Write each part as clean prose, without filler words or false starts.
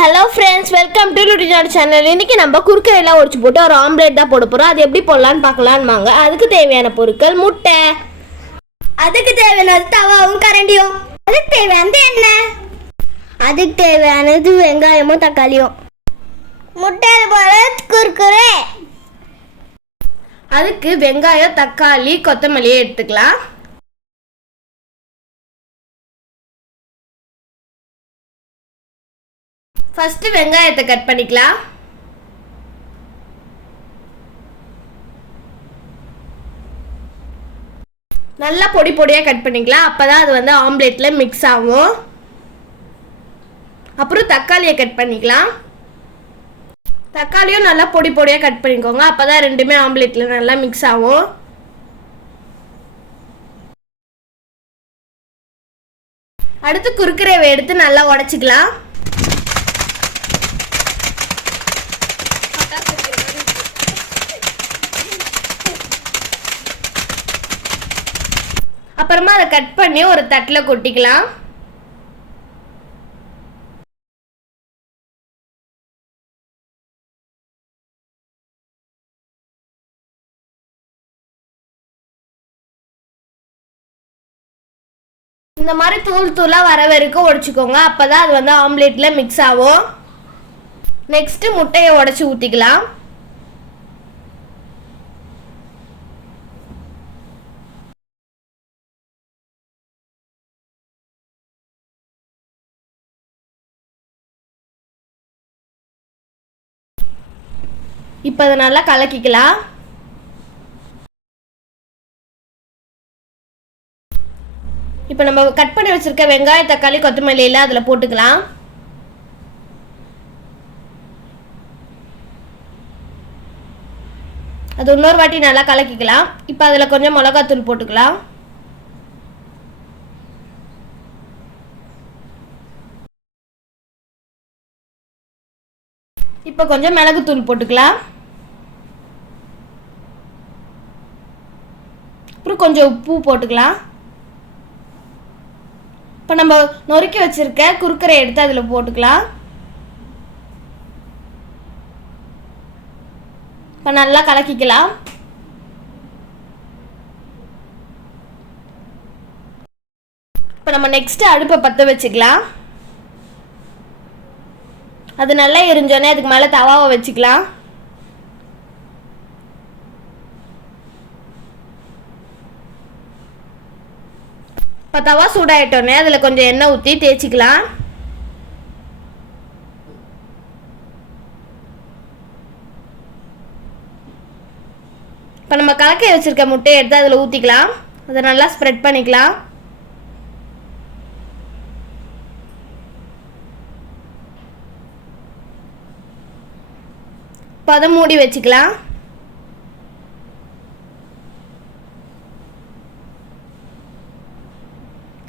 Hello friends, welcome to லுட்டினோட channel. இன்றைக்கி நம்ம குறுக்கரையெல்லாம் உடைச்சு போட்டு ஒரு ஆம்லேட் தான் போட போகிறோம். அது எப்படி போடலான்னு பார்க்கலான்னுவாங்க. அதுக்கு தேவையான பொருட்கள்: முட்டை, அதுக்கு தேவையானது தவாவும் கரண்டியும், அதுக்கு தேவையானது எண்ணெய், அதுக்கு தேவையானது வெங்காயமும் தக்காளியும், முட்டை போல குறுக்குறே. அதுக்கு வெங்காயம், தக்காளி, கொத்தமல்லியை எடுத்துக்கலாம். ஃபஸ்ட்டு வெங்காயத்தை கட் பண்ணிக்கலாம். நல்லா பொடி பொடியாக கட் பண்ணிக்கலாம். அப்போ தான் அது வந்து ஆம்லேட்டில் மிக்ஸ் ஆகும். அப்புறம் தக்காளியை கட் பண்ணிக்கலாம். தக்காளியும் நல்லா பொடி பொடியாக கட் பண்ணிக்கோங்க. அப்போ தான் ரெண்டுமே ஆம்லேட்டில் நல்லா மிக்ஸ் ஆகும். அடுத்து குறுக்கரையை எடுத்து நல்லா உடச்சிக்கலாம். அப்புறமா அதை கட் பண்ணி ஒரு தட்டில் கொட்டிக்கலாம். இந்த மாதிரி தூள் தூளாக வர வரைக்கும் உடைச்சிக்கோங்க. அப்போ தான் அது வந்து ஆம்லேட்டில் மிக்ஸ் ஆகும். நெக்ஸ்ட்டு முட்டையை உடச்சி ஊற்றிக்கலாம். இப்போ அதை நல்லா கலக்கிக்கலாம். இப்போ நம்ம கட் பண்ணி வச்சிருக்க வெங்காயம், தக்காளி, கொத்தமல்லி எல்லாம் அதில் போட்டுக்கலாம். அது இன்னொரு வாட்டி நல்லா கலக்கிக்கலாம். இப்போ அதில் கொஞ்சம் மிளகாத்தூள் போட்டுக்கலாம். இப்போ கொஞ்சம் மிளகுத்தூள் போட்டுக்கலாம். அப்புறம் கொஞ்சம் உப்பு போட்டுக்கலாம். இப்போ நம்ம நொறுக்கி வச்சிருக்க குறுக்கரை எடுத்து அதில் போட்டுக்கலாம். இப்போ நல்லா கலக்கிக்கலாம். இப்போ நம்ம நெக்ஸ்ட் அடுப்பை பற்ற வச்சுக்கலாம். அது நல்லா எரிஞ்சோடனே அதுக்கு மேலே தவாவை வச்சுக்கலாம். இப்போ தவா சூடாயிட்டோடனே அதில் கொஞ்சம் எண்ணெய் ஊற்றி தேய்ச்சிக்கலாம். இப்போ நம்ம கலக்கி வச்சுருக்க முட்டையை எடுத்து அதில் ஊற்றிக்கலாம். அதை நல்லா ஸ்ப்ரெட் பண்ணிக்கலாம். இப்போ அதை மூடி வச்சுக்கலாம்.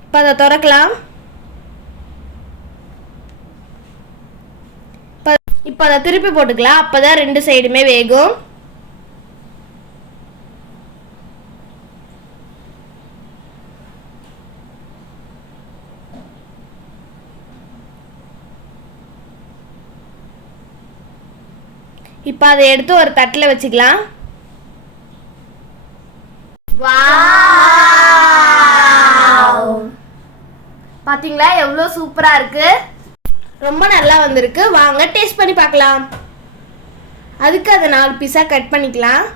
இப்போ அதை திறக்கலாம். இப்போ அதை திருப்பி போட்டுக்கலாம். அப்போ தான் ரெண்டு சைடுமே வேகும். இப்போ அதை எடுத்து ஒரு தட்டில் வச்சுக்கலாம். பார்த்தீங்களா எவ்வளோ சூப்பராக இருக்கு. ரொம்ப நல்லா வந்திருக்கு. வாங்க டேஸ்ட் பண்ணி பார்க்கலாம். அதுக்கு அதை 4 பீஸாக கட் பண்ணிக்கலாம்.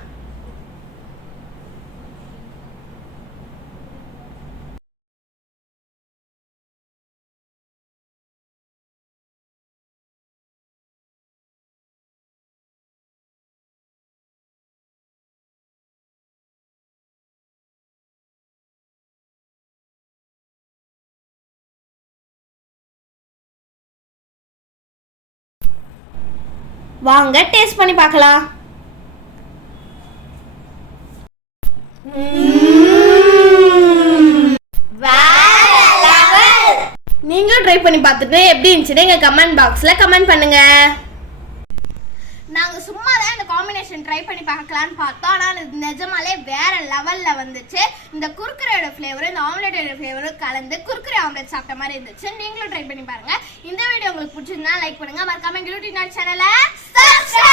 வாங்க டேஸ்ட் பண்ணி பார்க்கலாம். நீங்களும் ட்ரை பண்ணி பார்த்துட்டு எப்படி இருந்துச்சுன்னு எங்கள் கமெண்ட் பாக்ஸில் கமெண்ட் பண்ணுங்க. நாங்க சும்மா தான் இந்த காம்பினேஷன் ட்ரை பண்ணி பார்க்கலான்னு பார்த்தோம். ஆனால் இது நிஜமாலே வேற லெவல்ல வந்துச்சு. இந்த குர்குரேயோட ஃப்ளேவரும் இந்த ஆம்லெட்டோட ஃப்ளேவரும் கலந்து குர்குரே ஆம்லெட் சாப்பிட்ட மாதிரி இருந்துச்சு. நீங்களும் ட்ரை பண்ணி பாருங்க. இந்த வீடியோ உங்களுக்கு பிடிச்சிருந்தா லைக் பண்ணுங்க. மறக்காம எங்க யூடியூப் சேனலை சப்ஸ்கிரைப்